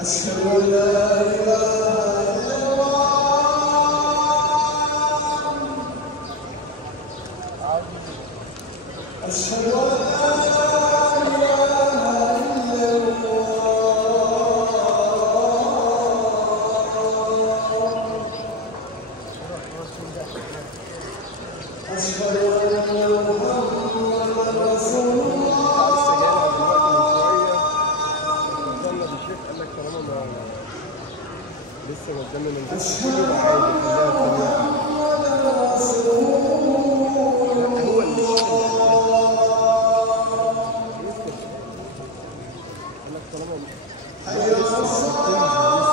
أشهد أن لا إله إلا الله أشهد أن لا إله إلا الله أشهد أن محمدا رسول الله لسه قدامنا من أشهد أن محمدا رسول الله هو اللي حي على الصلاة